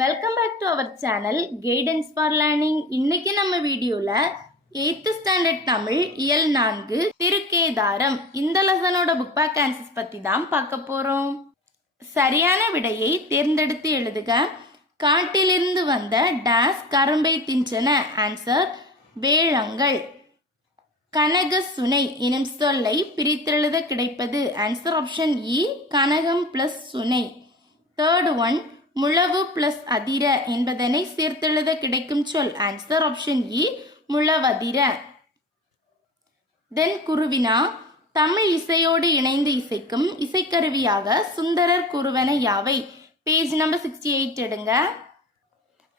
Welcome back to our channel guidance for learning. இன்னைக்கு நம்ம வீடியோல 8th ஸ்டாண்டர்ட் தமிழ் இயல் 4 திருக்கேதாரம் இந்த லெசனோட புக் பேக் ஆன்சர்ஸ் பத்தி தான் பார்க்க போறோம். சரியான விடையை தேர்ந்தெடுத்து எழுதுக. காட்டிலிருந்து வந்த டாஸ் கரும்பை தின்றன. ஆன்சர் வேழங்கள். கனக சுனை எனும் சொல்லை பிரித்தெழுத கிடைப்பது. ஆன்சர் ஆப்ஷன் இ கனகம் பிளஸ் சுனை. தேர்ட் ஒன் முழவு பிளஸ் அதிர என்பதனை சேர்த்தெழுத கிடைக்கும் சொல். ஆன்சர் ஆப்ஷன் இ முழவதிர. தென் குருவினா தமிழ் இசையோடு இணைந்து இசைக்கும் இசைக்கருவியாக சுந்தரர் கூறுவன யாவை? பேஜ் நம்பர் 68 எடுங்க.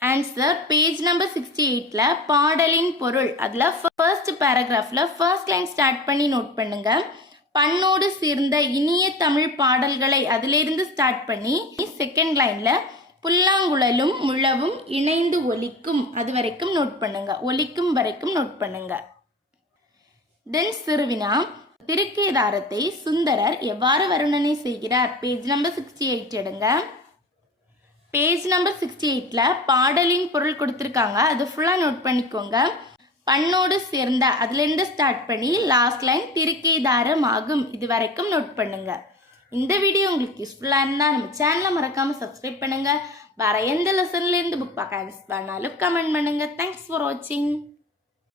ஆன்சர் பேஜ் நம்பர் 68ல பாடலின் பொருள் அதுல ஃபர்ஸ்ட் பேராகிராஃப்ல ஃபர்ஸ்ட் லைன் ஸ்டார்ட் பண்ணி நோட் பண்ணுங்க. பண்ணோடு சேர்ந்த இனிய தமிழ் பாடல்களை அதிலிருந்து ஸ்டார்ட் பண்ணி செகண்ட் லைன்ல புல்லாங்குழலும் முழவும் இணைந்து ஒலிக்கும் அது வரைக்கும் நோட் பண்ணுங்க. ஒலிக்கும் வரைக்கும் நோட் பண்ணுங்க. தென் சிறுவினா திருக்கேதாரத்தை சுந்தரர் எவ்வாறு வர்ணனை செய்கிறார்? பேஜ் நம்பர் 68 எடுங்க. பேஜ் நம்பர் 68ல பாடலின் பொருள் கொடுத்துருக்காங்க, அது ஃபுல்லா நோட் பண்ணிக்கோங்க. பண்ணோடு சேர்ந்த அதுல இருந்து ஸ்டார்ட் பண்ணி லாஸ்ட் லைன் திருக்கேதாரம் ஆகும் இது வரைக்கும் நோட் பண்ணுங்க. இந்த வீடியோ உங்களுக்கு யூஸ்ஃபுல்லா இருந்தா நம்ம சேனலை மறக்காம சப்ஸ்கிரைப் பண்ணுங்க. வேற எந்த லெசன்ல இருந்து புக் பார்க்க ஆன்சர் பண்ணாலும் கமெண்ட் பண்ணுங்க. தேங்க்ஸ் ஃபார் வாட்சிங்.